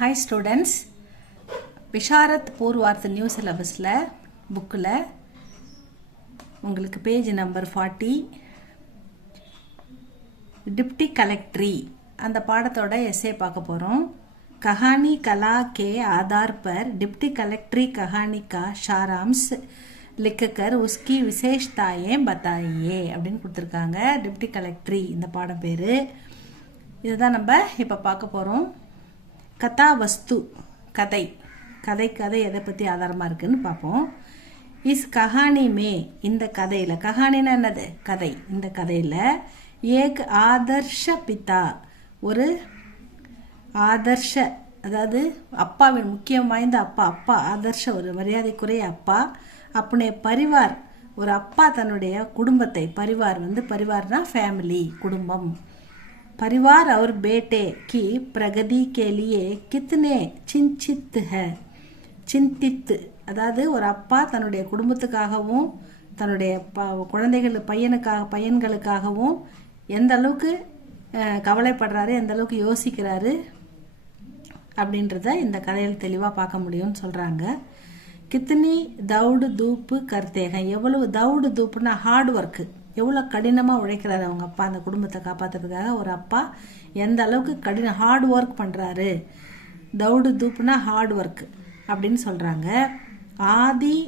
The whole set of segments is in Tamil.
Hi students, விஷாரத் பூர்வார்த்த நியூ சிலபஸில் புக்கில் உங்களுக்கு பேஜ் நம்பர் 40 डिप्टी कलेक्ट्री அந்த பாடத்தோட எஸ்ஸே பார்க்க போகிறோம். कहानी कला के आधार पर डिप्टी कलेक्ट्री कहानी का सारांश लिखकर उसकी विशेषताएं बताइए அப்படின்னு கொடுத்துருக்காங்க. डिप्टी कलेक्ट्री இந்த பாடம் பேர். இதுதான் நம்ம இப்போ பார்க்க போகிறோம். கதா வஸ்து கதை கதை கதை எதை பற்றி ஆதாரமாக இருக்குன்னு பார்ப்போம். இஸ் கஹானி மே இந்த கதையில் கஹானின்னா என்னது கதை. இந்த கதையில் ஏக் ஆதர்ஷ பிதா ஒரு ஆதர்ஷ அதாவது அப்பாவின் முக்கியம் வாய்ந்த அப்பா ஆதர்ஷ ஒரு மரியாதைக்குரிய அப்பா अपने परिवार ஒரு அப்பா தன்னுடைய குடும்பத்தை परिवारனா फैमिली குடும்பம் परिवार और बेटे की प्रगति के लिए कितने चिंतित है चिंतित அதாவது ஒரு அப்பா தன்னுடைய குடும்பத்துக்காகவும் தன்னுடைய பையன்களுக்காகவும் எந்த அளவுக்கு கவலைப்படுறாரு எந்த அளவுக்கு யோசிக்கிறாரு அப்படின்றத இந்த கதையில் தெளிவாக பார்க்க முடியும்னு சொல்கிறாங்க. கித்தனி தவுடு தூப்பு கர்த்தேக எவ்வளவு தவுடு தூப்புனா ஹார்ட் ஒர்க்கு எவ்வளோ கடினமாக உழைக்கிறாரு அவங்க அப்பா அந்த குடும்பத்தை காப்பாற்றுறதுக்காக. ஒரு அப்பா எந்த அளவுக்கு ஹார்ட் ஒர்க் பண்ணுறாரு. தவுடு தூப்புனா ஹார்ட் ஒர்க் அப்படின்னு சொல்கிறாங்க. ஆதி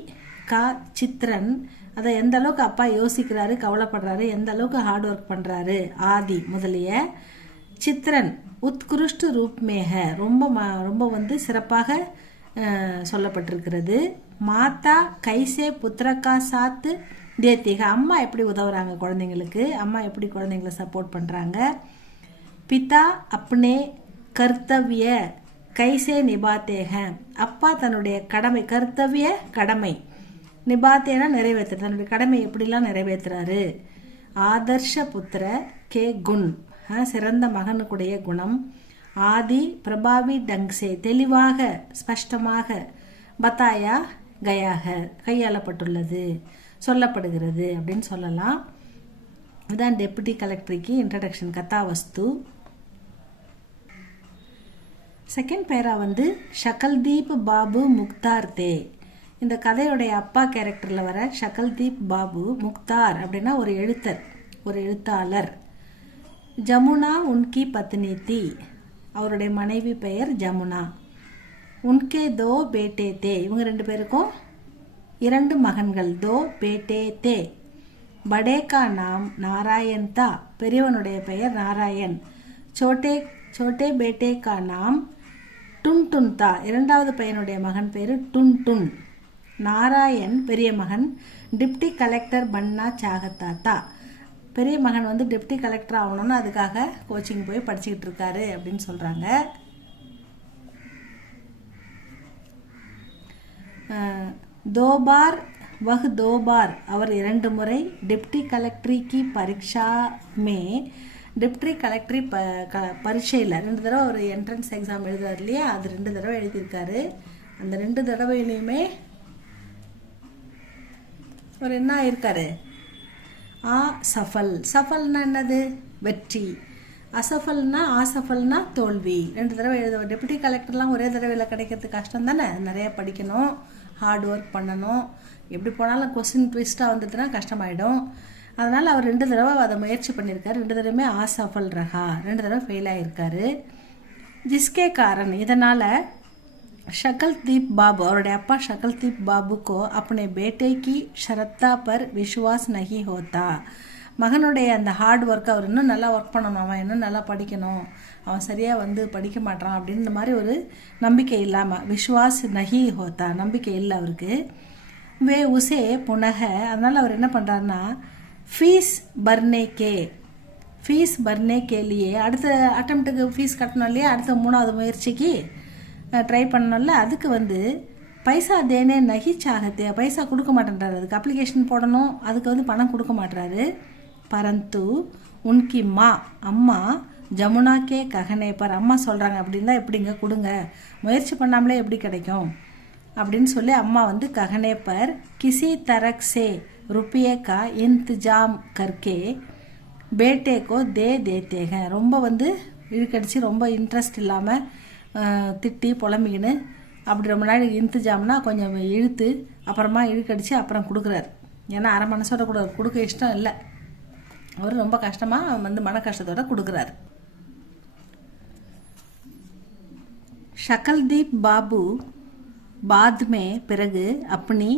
கா சித்ரன் அதை எந்த அளவுக்கு அப்பா யோசிக்கிறாரு கவலைப்படுறாரு எந்த அளவுக்கு ஹார்ட் ஒர்க் பண்ணுறாரு. ஆதி முதலிய சித்ரன் உத்கிருஷ்ட ரூப்மேக ரொம்ப சிறப்பாக சொல்லப்பட்டிருக்கிறது. மாதா கைசே புத்திரக்கா சாத்து தேத்திக அம்மா எப்படி உதவுறாங்க குழந்தைங்களுக்கு அம்மா எப்படி குழந்தைங்களை சப்போர்ட் பண்ணுறாங்க. பிதா அப்னே கர்த்தவிய கைசே நிபாத்தேக அப்பா தன்னுடைய கடமை கர்த்தவிய கடமை நிபாத்தேனா நிறைவேற்றுற தன்னுடைய கடமை எப்படிலாம் நிறைவேற்றுறாரு. ஆதர்ஷ புத்திர கே குண் சிறந்த மகனுக்குடைய குணம். ஆதி பிரபாவி டங்ஸே தெளிவாக ஸ்பஷ்டமாக பத்தாயா கயாக கையாளப்பட்டுள்ளது சொல்லப்படுகிறது அப்படின்னு சொல்லலாம். இதுதான் டெப்யூட்டி கலெக்டருக்கு இன்ட்ரடக்ஷன் கதாவஸ்து. செகண்ட் பேரா ஷகல்தீப் பாபு முக்தார் தே. இந்த கதையுடைய அப்பா கேரக்டரில் வர ஷகல்தீப் பாபு முக்தார் அப்படின்னா ஒரு எழுத்தாளர். ஜமுனா உன்கி பத்னி தி அவருடைய மனைவி பெயர் ஜமுனா. உன்கே தோ பேட்டே தே இவங்க ரெண்டு பேருக்கும் 2 மகன்கள். தோ பேட்டே தே படே கா நாம் நாராயண் தா பெரியவனுடைய பெயர் நாராயண். சோட்டே பேட்டே கா நாம் டுன் டுன் தா இரண்டாவது பையனுடைய மகன் பேர் டுன் டுன். நாராயண் பெரிய மகன் டிப்டி கலெக்டர் பன்னா சாகத்தா தா பெரிய மகன் டிப்டி கலெக்டர் ஆகணும்னு அதுக்காக கோச்சிங் போய் படிச்சுக்கிட்டு இருக்காரு அப்படின்னு சொல்கிறாங்க. दो बार அவர் 2 முறை डिप्टी कलेक्ट्री की परीक्षा में डिप्टी कलेक्ट्री பரீட்சையில் 2 தடவை ஒரு என்ட்ரன்ஸ் எக்ஸாம் எழுதுறாரு இல்லையா அது 2 தடவை எழுதியிருக்காரு. அந்த 2 தடவையிலையுமே ஒரு என்ன ஆயிருக்காரு சஃபல்னா என்னது வெற்றி ஆசஃபல்னா தோல்வி. 2 தடவை எழுத டெப்யூட்டி கலெக்டர்லாம் ஒரே தடவையில் கிடைக்கிறது கஷ்டம் தானே. நிறைய படிக்கணும் ஹார்ட் ஒர்க் பண்ணணும். எப்படி போனாலும் கொஸ்டின் ட்விஸ்ட்டாக வந்துட்டுனா கஷ்டமாயிடும். அதனால் அவர் 2 தடவை அதை முயற்சி பண்ணியிருக்காரு. 2 தடவையுமே ஆசஃபல் ரஹா 2 தடவை ஃபெயில் ஆகியிருக்காரு. ஜிஸ்கே காரன் இதனால் ஷகல்தீப் பாபு அவருடைய அப்பா ஷகல்தீப் பாபுக்கோ अपने बेटे की शरत्ता पर विश्वास नहीं होता மகனுடைய அந்த ஹார்ட் ஒர்க் அவர் இன்னும் நல்லா ஒர்க் பண்ணணும் அவன் இன்னும் நல்லா படிக்கணும் அவன் சரியாக படிக்க மாட்டான் அப்படின்னு இந்த மாதிரி ஒரு நம்பிக்கை இல்லாமல் விஸ்வாஸ் நஹி ஹோத்தா நம்பிக்கை இல்லை அவருக்கு. வே உசே புனக அதனால் அவர் என்ன பண்ணுறாருன்னா ஃபீஸ் பர்னே கேலியே அடுத்த அட்டம்ப்ட்டுக்கு ஃபீஸ் கட்டணும் இல்லையா அடுத்த 3வது முயற்சிக்கு ட்ரை பண்ணணும்ல அதுக்கு பைசா தேனே நகி சாகத்தே பைசா கொடுக்க மாட்டேன்றாரு. அதுக்கு அப்ளிகேஷன் போடணும் அதுக்கு பணம் கொடுக்க மாட்டுறாரு. பரந்து உன்கி அம்மா ஜமுனா கே ககனே பர் அம்மா சொல்கிறாங்க அப்படின்னா எப்படிங்க கொடுங்க முயற்சி பண்ணாமலே எப்படி கிடைக்கும் அப்படின்னு சொல்லி அம்மா ககனே பர் கிசி தரக் சே रुपये का इंतजाम करके बेटे को दे देते हैं ரொம்ப இழுக்கடிச்சு ரொம்ப இன்ட்ரெஸ்ட் இல்லாமல் திட்டி புலம்பிக்கின்னு அப்படி ரொம்ப நாள் இழுத்துஜாம்னா கொஞ்சம் இழுத்து அப்புறமா இழுக்கடிச்சு அப்புறம் கொடுக்குறாரு. ஏன்னா அரை மனசோட கூட கொடுக்க இஷ்டம் இல்லை, அவர் ரொம்ப கஷ்டமாக மன கஷ்டத்தோட கொடுக்குறாரு. ஷகல்தீப் பாபு பாத்மே பிறகு அப்படி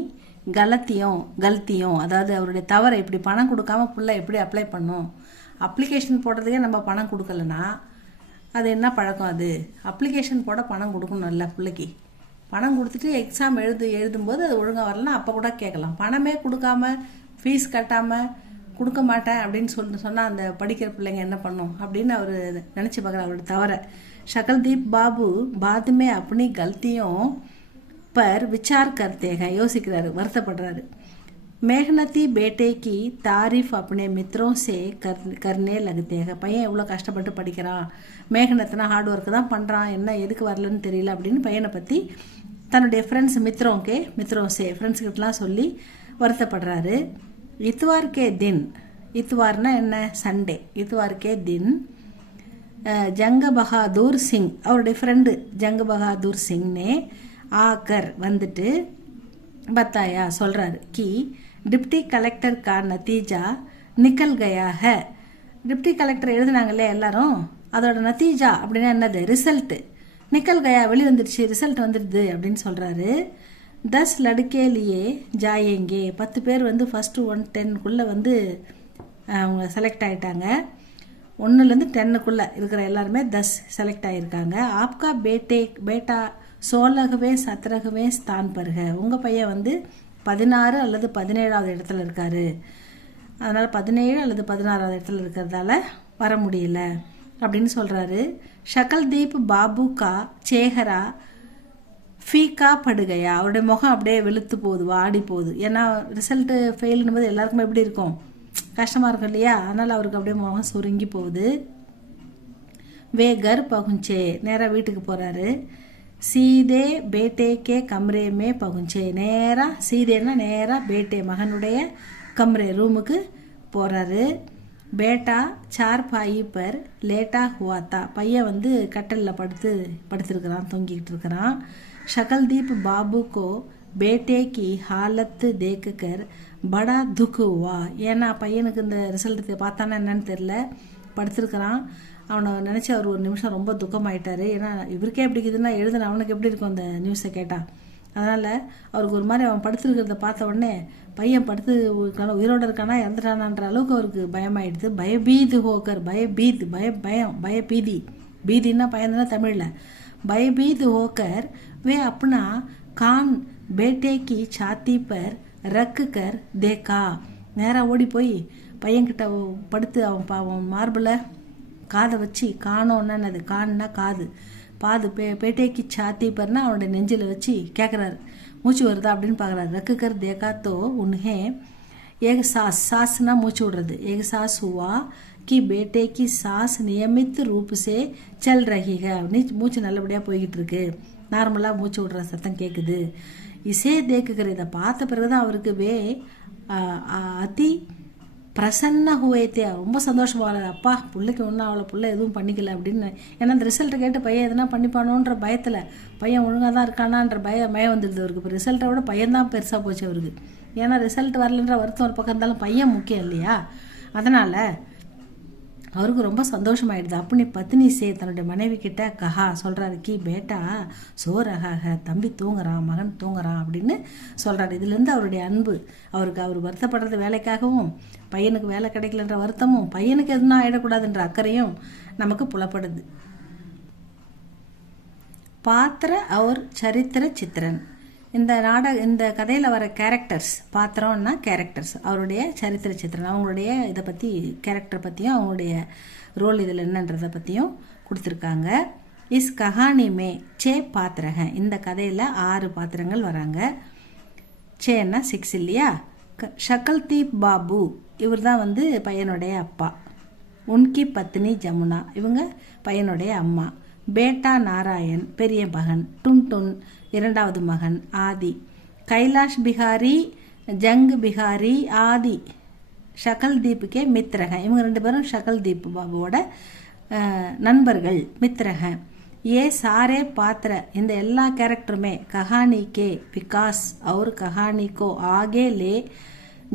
கலத்தியும் அதாவது அவருடைய தவறை இப்படி பணம் கொடுக்காம பிள்ளை எப்படி அப்ளை பண்ணும், அப்ளிகேஷன் போடுறதுக்கே நம்ம பணம் கொடுக்கலன்னா அது என்ன பழக்கம்? அது அப்ளிகேஷன் போட பணம் கொடுக்கணும்ல, பிள்ளைக்கு பணம் கொடுத்துட்டு எக்ஸாம் எழுதும்போது அது ஒழுங்காக வரலன்னா அப்போ கூட கேட்கலாம். பணமே கொடுக்காம ஃபீஸ் கட்டாமல் கொடுக்க மாட்டேன் அப்படின்னு சொன்னால் அந்த படிக்கிற பிள்ளைங்க என்ன பண்ணும் அப்படின்னு அவர் நினச்சி பார்க்குறாரு அவரோட தவிர. ஷகல்தீப் பாபு பாத்மே அப்படி கல்த்தியும் பர் விசார் கர்த்தேக யோசிக்கிறாரு, வருத்தப்படுறாரு. मेहनती बेटे की तारीफ अपने मित्रों से करने लगते हैं. பையன் எவ்வளோ கஷ்டப்பட்டு படிக்கிறான், மேகனத்துனா ஹார்ட் ஒர்க் தான் பண்ணுறான், என்ன எதுக்கு வரலன்னு தெரியல அப்படின்னு பையனை பற்றி தன்னுடைய ஃப்ரெண்ட்ஸ் ஃப்ரெண்ட்ஸ்கிட்டலாம் சொல்லி வருத்தப்படுறாரு. इतवार के दिन, इतवारना என்ன சண்டே, इतवार के दिन जंग बहादुर सिंह அவருடைய ஃப்ரெண்டு ஜங் பகாதூர் சிங் ने आकर வந்துட்டு बताया சொல்கிறாரு कि डिप्टी कलेक्टर का नतीजा निकल गया है. डिप्टी कलेक्टर எழுதுனாங்களே எல்லாரும், அதோட நத்தீஜா அப்படின்னா என்னது, ரிசல்ட்டு. நிக்கல் கயா வெளிவந்துடுச்சு, ரிசல்ட் வந்துடுது அப்படின்னு சொல்கிறாரு. 10 லடுக்கே லியே ஜாயேங்கே 10 பேர் வந்து ஃபஸ்ட்டு 110க்குள்ளே வந்து அவங்க செலக்ட் ஆகிட்டாங்க. 1லேருந்து 10க்குள்ளே இருக்கிற எல்லாருமே 10 செலக்ட் ஆகியிருக்காங்க. ஆப்கா பேட்டா 16वें 17वें ஸ்தான் பருக, உங்கள் பையன் வந்து 16 அல்லது 17வது இடத்துல இருக்காரு, அதனால் 17 அல்லது 16வது இடத்துல இருக்கிறதால வர முடியல அப்படின்னு சொல்கிறாரு. ஷகல்தீப் பாபு கா சேஹரா ஃபீக்கா படுகையா, அவருடைய முகம் அப்படியே வெளுத்து போகுது, வாடி போகுது. ஏன்னா ரிசல்ட்டு ஃபெயில்னும் போது எல்லாருக்குமே எப்படி இருக்கும், கஷ்டமாக இருக்கும் இல்லையா, அதனால் அவருக்கு அப்படியே முகம் சுருங்கி போகுது. வேகர் பகுஞ்சே நேராக வீட்டுக்கு போகிறாரு. சீதே பேட்டே கே கம்ரே மே பகுஞ்சே, நேராக சீதேன்னா நேராக பேட்டே மகனுடைய கம்ரே ரூமுக்கு போகிறாரு. பேட்டா சார் பாயி பர் லேட்டா ஹுவாத்தா, பையன் வந்து கட்டலில் படுத்துருக்கிறான், தொங்கிக்கிட்டு இருக்கிறான். ஷகல்தீப் பாபு கோ பேட்டே கி ஹாலத்து தேக்கர் படா துக்கு ஹுவா, ஏன்னா பையனுக்கு இந்த ரிசல்ட்டு பார்த்தானா என்னன்னு தெரில, படுத்துருக்கிறான். அவனை நினச்சி அவர் ஒரு நிமிஷம் ரொம்ப துக்கமாயிட்டார். ஏன்னா இவருக்கே எப்படி இருக்குதுன்னா எழுதுன அவனுக்கு எப்படி இருக்கும் அந்த நியூஸை கேட்டால். அதனால் அவருக்கு ஒரு மாதிரி அவன் படுத்துருக்கிறத பார்த்த உடனே பையன் படுத்து உயிரோடு இருக்கானா இறந்துட்டானான்ற அளவுக்கு அவருக்கு பயமாயிடுது. பயபீது ஹோக்கர், பயபீதி, பீதின்னா பயந்துனா தமிழில், பயபீது ஹோக்கர் வே அப்பனா கான் பேட்டே கி சாத்தி பர் ரக்கு கர் தேக்கா, நேராக ஓடி போய் பையன்கிட்ட படுத்து அவன் மார்பில் காதை வச்சு, காணோன்னு கான்னா காது, பேட்டைக்கு சாத்தி பர்னா அவனுடைய நெஞ்சில் வச்சு கேட்குறாரு, மூச்சு வருதா அப்படின்னு பார்க்குறாரு. ரக்குக்கர் தேக்காத்தோ உன்ஹே ஏக சாஸ்னா மூச்சு விடுறது, ஏக சாஸ் ஹுவா कि बेटे की सांस नियमित रूप से चल रही है, மூச்சு நல்லபடியாக போய்கிட்டு இருக்கு, நார்மலாக மூச்சு விடுற சத்தம் கேட்குது. இசே தேக்குகிற இதை பார்த்த பிறகுதான் அவருக்கு அதி பிரசன்ன ஹுவேத்தே, ரொம்ப சந்தோஷமாக, அப்பா பிள்ளைக்கு ஒன்றும் அவளை பிள்ளை எதுவும் பண்ணிக்கல அப்படின்னு. ஏன்னா அந்த ரிசல்ட்டை கேட்டு பையன் எதுனா பண்ணிப்பானோன்ற பயத்தில், பையன் ஒழுங்காக தான் இருக்கானான்ற பயம் வந்துடுது அவருக்கு. இப்போ ரிசல்ட்டை விட பையன்தான் பெருசாக போச்சு அவருக்கு. ஏன்னா ரிசல்ட் வரலன்ற வருத்தம் ஒரு பக்கம் இருந்தாலும் பையன் முக்கியம் இல்லையா, அதனால் அவருக்கு ரொம்ப சந்தோஷமாயிடுது. அப்படி பத்னி சே தன்னுடைய மனைவி கிட்ட கஹா சொல்கிறாரு, கி பேட்டா சோரகாக, தம்பி தூங்குறான், மகன் தூங்குறான் அப்படின்னு சொல்கிறாரு. இதுலேருந்து அவருடைய அன்பு, அவர் வருத்தப்படுறது வேலைக்காகவும், பையனுக்கு வேலை கிடைக்கலன்ற வருத்தமும், பையனுக்கு எதுனா ஆயிடக்கூடாதுன்ற அக்கறையும் நமக்கு புலப்படுது. பாத்திர அவர் சரித்திர சித்திரன், இந்த கதையில் வர கேரக்டர்ஸ், பாத்திரம்னா கேரக்டர்ஸ், அவருடைய சரித்திர சித்திரன், அவங்களுடைய இதை பற்றி கேரக்டர் பற்றியும் அவங்களுடைய ரோல் இதில் என்னன்றதை பற்றியும் கொடுத்துருக்காங்க. இஸ் கஹானி மே சே பாத்திரக, இந்த கதையில் 6 பாத்திரங்கள் வராங்க. சேன்னா 6 இல்லையா. ஷகல்தீப் பாபு இவர் தான் வந்து பையனுடைய அப்பா. உன்கி பத்னி ஜமுனா இவங்க பையனுடைய அம்மா. பேட்டா நாராயண் பெரிய மகன், டுன் 2வது மகன் ஆதி. கைலாஷ் பிகாரி ஜங் பிகாரி ஆதி ஷகல்தீப்புக்கே மித்ரக, இவங்க 2 பேரும் ஷகல்தீப் பாபுவோட நண்பர்கள், மித்ரக. ये सारे पात्र இந்த எல்லா கேரக்டருமே कहानी के विकास और कहानी को आगे ले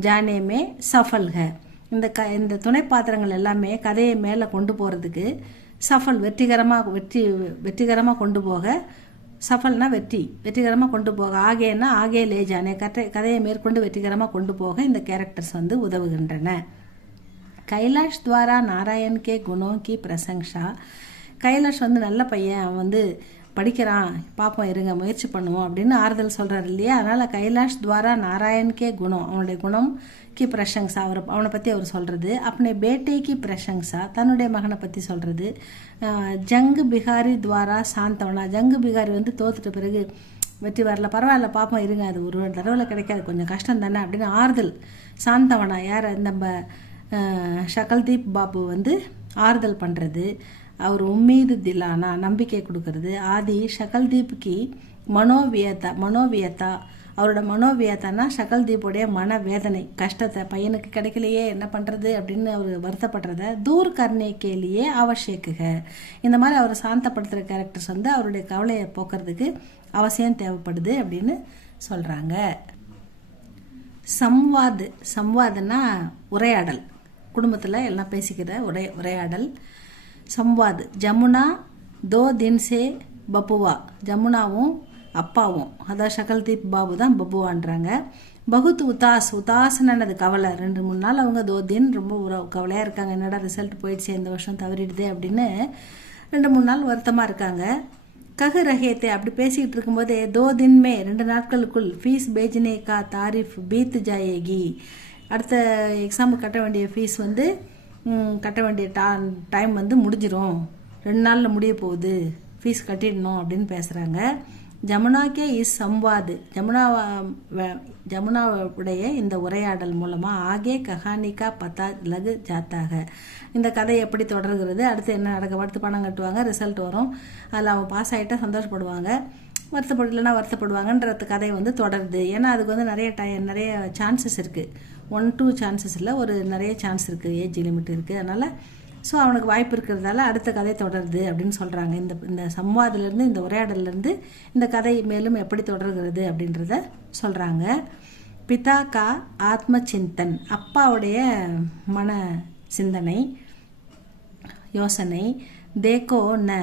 जाने में सफल है. இந்த துணை பாத்திரங்கள் எல்லாமே கதையை மேலே கொண்டு போகிறதுக்கு வெற்றிகரமாக கொண்டு போக, சஃபல்னா வெற்றிகரமாக கொண்டு போக, ஆகேன்னா ஆகே லே ஜானே கதையை மேற்கொண்டு வெற்றிகரமாக கொண்டு போக இந்த கேரக்டர்ஸ் வந்து உதவுகின்றன. கைலாஷ் துவாரா நாராயண் கே குணோ கி பிரசங்ஷா. கைலாஷ் வந்து நல்ல பையன், அவன் வந்து படிக்கிறான், பாப்போம் இருங்க முயற்சி பண்ணுவோம் அப்படின்னு ஆறுதல் சொல்கிறார் இல்லையா. அதனால் கைலாஷ் துவாரா நாராயண் கே குணம், அவனுடைய குணம் கி பிரசங்ஸா, அவனை பற்றி அவர் சொல்கிறது. அப்பனே பேட்டே கி பிரசங்ஸா, தன்னுடைய மகனை பற்றி சொல்கிறது. ஜங்கு பிகாரி துவாரா சாந்தவனா, ஜங்கு பிகாரி வந்து தோத்துட்ட பிறகு வெற்றி வரல, பரவாயில்ல பாப்போம் இருங்க, அது ஒரு தடவை கிடைக்காது, கொஞ்சம் கஷ்டம் தானே அப்படின்னு ஆறுதல். சாந்தவனா யார், நம்ம ஷகல்தீப் பாபு வந்து ஆறுதல் பண்ணுறது. அவர் உம்மீது திலானா நம்பிக்கை கொடுக்கறது. ஆதி ஷகல்தீப்க்கு மனோவியத்தா அவரோட மனோவியத்தானா ஷகல்தீப்புடைய மனவேதனை, கஷ்டத்தை, பையனுக்கு கிடைக்கலையே என்ன பண்ணுறது அப்படின்னு அவர் வருத்தப்படுறத தூர் கர்னே கேலியே அவசியக்குக. இந்த மாதிரி அவர் சாந்தப்படுத்துகிற கேரக்டர்ஸ் வந்து அவருடைய கவலையை போக்குறதுக்கு அவசியம் தேவைப்படுது அப்படின்னு சொல்கிறாங்க. சம்வாதுன்னா உரையாடல், குடும்பத்தில் எல்லாம் பேசிக்கிற உரையாடல். சம்வாத். ஜமுனா தோ தின்சே பப்புவா, ஜமுனாவும் அப்பாவும், அதாவது ஷகல்தீப் பாபு தான் பப்புவான்றாங்க. பகுத் உதாசனது கவலை, 2-3 நாள் அவங்க தோ தின் ரொம்ப கவலையாக இருக்காங்க, என்னடா ரிசல்ட் போயிடுச்சு, இந்த வருஷம் தவறிடுது அப்படின்னு 2-3 நாள் வருத்தமாக இருக்காங்க. ககு ரஹேத்தே அப்படி பேசிக்கிட்டு இருக்கும்போதே தோ தின்மே 2 நாட்களுக்குள் ஃபீஸ் பேஜ்னே கா தாரிஃப் பீத் ஜாயேகி, அடுத்த எக்ஸாமுக்கு கட்ட வேண்டிய ஃபீஸ் வந்து கட்ட வேண்டிய டைம் வந்து முடிஞ்சிடும், 2 நாளில் முடிய போகுது, ஃபீஸ் கட்டிடணும் அப்படின்னு பேசுகிறாங்க. ஜமுனாக்கே சம்வாது, ஜமுனாவுடைய இந்த உரையாடல் மூலமாக ஆகே கஹானிக்கா பத்தா லகு ஜாத்தாக, இந்த கதை எப்படி தொடர்கிறது, அடுத்து என்ன நடக்க, அடுத்து பணம் கட்டுவாங்க, ரிசல்ட் வரும், அதில் அவங்க பாஸ் ஆகிட்டா சந்தோஷப்படுவாங்க, வருத்தப்படலைன்னா வருத்தப்படுவாங்கன்றது கதை வந்து தொடருது. ஏன்னா அதுக்கு வந்து நிறைய சான்சஸ் இருக்குது, 1-2 சான்சஸ் இல்லை, ஒரு நிறைய சான்ஸ் இருக்குது, ஏஜ் லிமிட் இருக்குது, அதனால் ஸோ அவனுக்கு வாய்ப்பு இருக்கிறதால அடுத்த கதை தொடருது அப்படின்னு சொல்கிறாங்க. இந்த சம்வாதிலேருந்து, இந்த உரையாடலேருந்து இந்த கதை மேலும் எப்படி தொடர்கிறது அப்படின்றத சொல்கிறாங்க. பிதா கா ஆத்ம சிந்தன், அப்பாவுடைய மன சிந்தனை யோசனை. தேக்கோ ந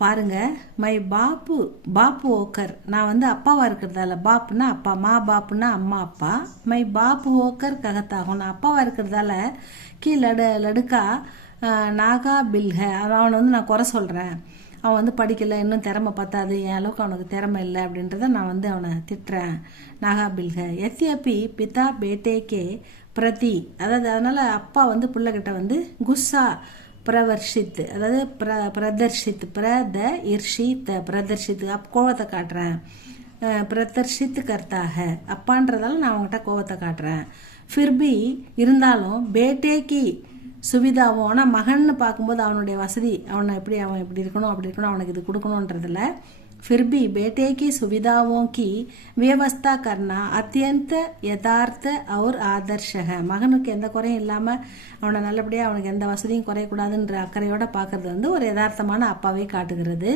பாருங்க, மை பாப்பு ஓக்கர், நான் வந்து அப்பாவாக இருக்கிறதால, பாப்புனா அப்பா, மா பாப்புனா அம்மா அப்பா, மை பாப்பு ஓக்கர் ககத்தாகும், நான் அப்பாவாக இருக்கிறதால கீ லடுக்கா நாகா பில்ஹ, அவனை வந்து நான் குறை சொல்கிறேன், அவன் வந்து படிக்கலை, இன்னும் திறமை பத்தாது, என் அளவுக்கு அவனுக்கு திறமை இல்லை அப்படின்றத நான் வந்து அவனை திட்டுறேன், நாகா பில்ஹ. எத்தியப்பி பிதா பேட்டேக்கே பிரதி, அதாவது அதனால் அப்பா வந்து பிள்ளைகிட்ட வந்து குஸ்ஸா பிரவர்ஷித், அதாவது பிரதர்ஷித், பிரதர்ஷித் கோவத்தை காட்டுறேன், பிரதர்ஷித் கர்த்தாக, அப்பான்றதால நான் அவங்ககிட்ட கோவத்தை காட்டுறேன். ஃபிர்பி இருந்தாலும் பேட்டேக்கு சுவிதாவும், ஆனால் மகன்னு பார்க்கும்போது அவனுடைய வசதி, அவன் இப்படி இருக்கணும் அப்படி இருக்கணும், அவனுக்கு இது கொடுக்கணுன்றதில்ல. फिर भी बेटे की सुविधाओं की व्यवस्था करना अत्यंत यथार्थ और आदर्श है. மகனுக்கு எந்த குறையும் இல்லாமல் அவனை நல்லபடியாக, அவனுக்கு எந்த வசதியும் குறையக்கூடாதுன்ற அக்கறையோடு பார்க்கறது வந்து ஒரு யதார்த்தமான அப்பாவை காட்டுகிறது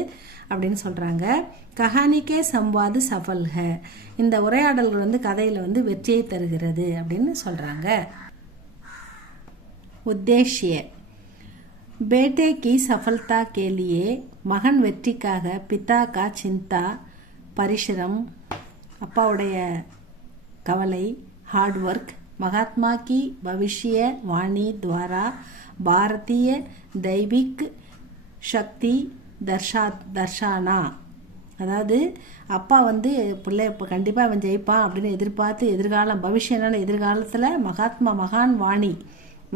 அப்படின்னு சொல்கிறாங்க. கஹானிக்கே சம்வாது சஃபல் ஹை, இந்த உரையாடல்கள் வந்து கதையில் வந்து வெற்றியை தருகிறது அப்படின்னு சொல்கிறாங்க. உத்தேஷ்ய बेटे की सफलता के लिए மகன் வெற்றிக்காக பிதா கா சிந்தா பரிஷ்ரம், அப்பாவுடைய கவலை, ஹார்ட் ஒர்க், மகாத்மா की भविष्य वाणी द्वारा भारतीय दैविक शक्ति दर्शाना, அதாவது அப்பா வந்து பிள்ளை இப்போ கண்டிப்பாக அவன் ஜெயிப்பான் அப்படின்னு எதிர்பார்த்து எதிர்காலம், பவிஷ்யனான எதிர்காலத்தில் மகான் வாணி,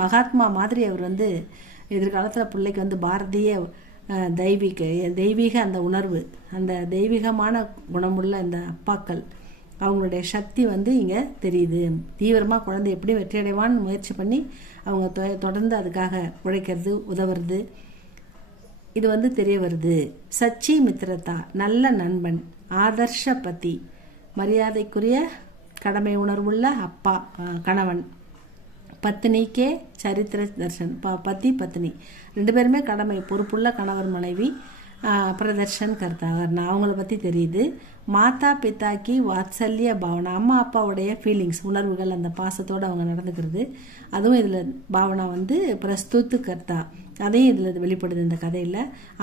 மகாத்மா மாதிரி அவர் வந்து எதிர்காலத்தில் பிள்ளைக்கு வந்து பாரதிய தெய்வீக அந்த உணர்வு, அந்த தெய்வீகமான குணமுள்ள இந்த அப்பாக்கள் அவங்களுடைய சக்தி வந்து இங்கே தெரியுது. தீவிரமாக குழந்தை எப்படி வெற்றியடைவான்னு முயற்சி பண்ணி அவங்க தொடர்ந்து அதுக்காக உழைக்கிறது, உதவுறது, இது வந்து தெரிய வருது. சச்சி மித்திரதா, நல்ல நண்பன், ஆதர்ஷ பதி, மரியாதைக்குரிய கடமை உணர்வுள்ள அப்பா கணவன், பத்னிக்கே சரித்திர தர்ஷன், பத்தி பத்னி 2 பேருமே கடமை பொறுப்புள்ள கணவர் மனைவி, பிரதர்ஷன் கர்த்தா வர்ணா அவங்கள பற்றி தெரியுது. மாதா பிதாக்கி வாத்சல்ய பாவனா அம்மா அப்பாவுடைய ஃபீலிங்ஸ் உணர்வுகள் அந்த பாசத்தோடு அவங்க நடந்துக்கிறது அதுவும் இதில் பாவனா வந்து பிரஸ்துத்து கர்த்தா அதையும் இதில் வெளிப்படுது இந்த கதையில்.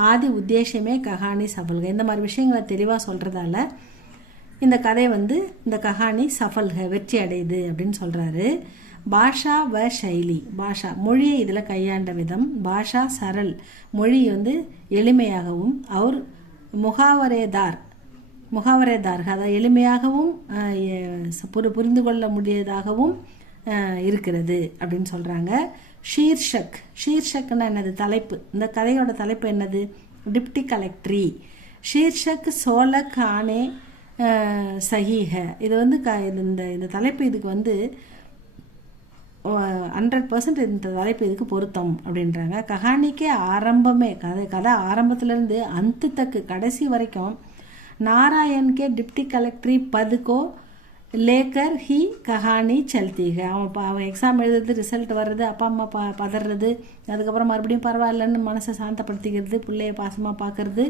ஆதி உத்தேசமே கஹானி சஃபல்க இந்த மாதிரி விஷயங்களை தெளிவாக சொல்கிறதால இந்த கதை வந்து இந்த கஹானி சஃபல்க வெற்றி அடையுது அப்படின்னு சொல்கிறாரு. பாஷா வ ஷைலி பாஷா மொழியை இதில் கையாண்ட விதம். பாஷா சரல் மொழி வந்து எளிமையாகவும் அவர் முகாவரேதார் அதாவது எளிமையாகவும் புரிந்து கொள்ள முடியதாகவும் இருக்கிறது அப்படின்னு சொல்கிறாங்க. ஷீர்ஷக்னா என்னது தலைப்பு இந்த கதையோட தலைப்பு என்னது டிப்டி கலெக்டரி. ஷீர்ஷக் சோலக் ஆனே சஹீஹ இது வந்து இந்த தலைப்பு இதுக்கு வந்து 100% இந்த தலைப்பு இதுக்கு பொருத்தம் அப்படின்றாங்க. கஹானிக்கே ஆரம்பமே கதை ஆரம்பத்துலேருந்து அந்தத்துக்கு கடைசி வரைக்கும் நாராயண்கே டிப்டி கலெக்டரி பதுக்கோ லேக்கர் ஹி கஹானி சல்தீக. அவன் எக்ஸாம் எழுதுறது ரிசல்ட் வர்றது அப்பா அம்மா பதறது அதுக்கப்புறம் மறுபடியும் பரவாயில்லன்னு மனசை சாந்தப்படுத்திக்கிறது பிள்ளைய பாசமாக பார்க்கறது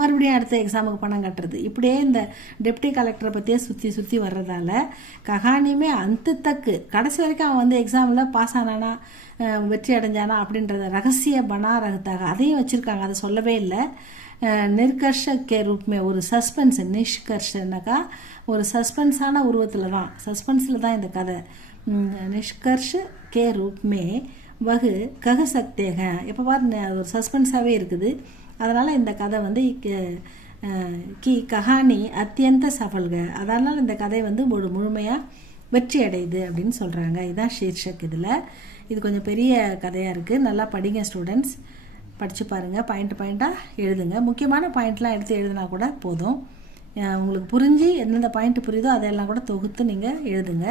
மறுபடியும் அடுத்த எக்ஸாமுக்கு பணம் கட்டுறது இப்படியே இந்த டெப்டி கலெக்டரை பற்றியே சுற்றி வர்றதால கஹானியுமே அந்தத்துக்கு கடைசி வரைக்கும் அவன் வந்து எக்ஸாமில் பாஸ் ஆனானா வெற்றி அடைஞ்சானா அப்படின்றத ரகசிய பனா ரகத்தாக அதையும் வச்சுருக்காங்க. அதை சொல்லவே இல்லை. நிர்கர்ஷ கே ரூப்மே ஒரு சஸ்பென்ஸ் நிஷ்கர்ஷனாக்கா ஒரு சஸ்பென்ஸான சஸ்பென்ஸில் தான் இந்த கதை. நிஷ்கர்ஷ கே ரூப்மே வகு கக சக்தேக எப்போ பாரு ஒரு சஸ்பென்ஸாகவே இருக்குது. அதனால் இந்த கதை வந்து கஹானி அத்தியந்த சஃபல்க அதனால் இந்த கதை வந்து ஒரு முழுமையாக வெற்றி அடையுது அப்படின்னு சொல்கிறாங்க. இதுதான் ஷீர்ஷக். இது கொஞ்சம் பெரிய கதையாக இருக்குது. நல்லா படிங்க ஸ்டூடெண்ட்ஸ், படித்து பாருங்கள், பாயிண்ட்டாக எழுதுங்க. முக்கியமான பாயிண்ட்லாம் எடுத்து எழுதினா கூட போதும். உங்களுக்கு புரிஞ்சு எந்தெந்த பாயிண்ட் புரியுதோ அதையெல்லாம் கூட தொகுத்து நீங்கள் எழுதுங்க.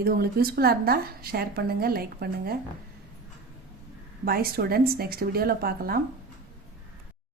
இது உங்களுக்கு யூஸ்ஃபுல்லாக இருந்தால் ஷேர் பண்ணுங்கள், லைக் பண்ணுங்கள். பாய் ஸ்டூடெண்ட்ஸ், நெக்ஸ்ட் வீடியோவில் பார்க்கலாம்.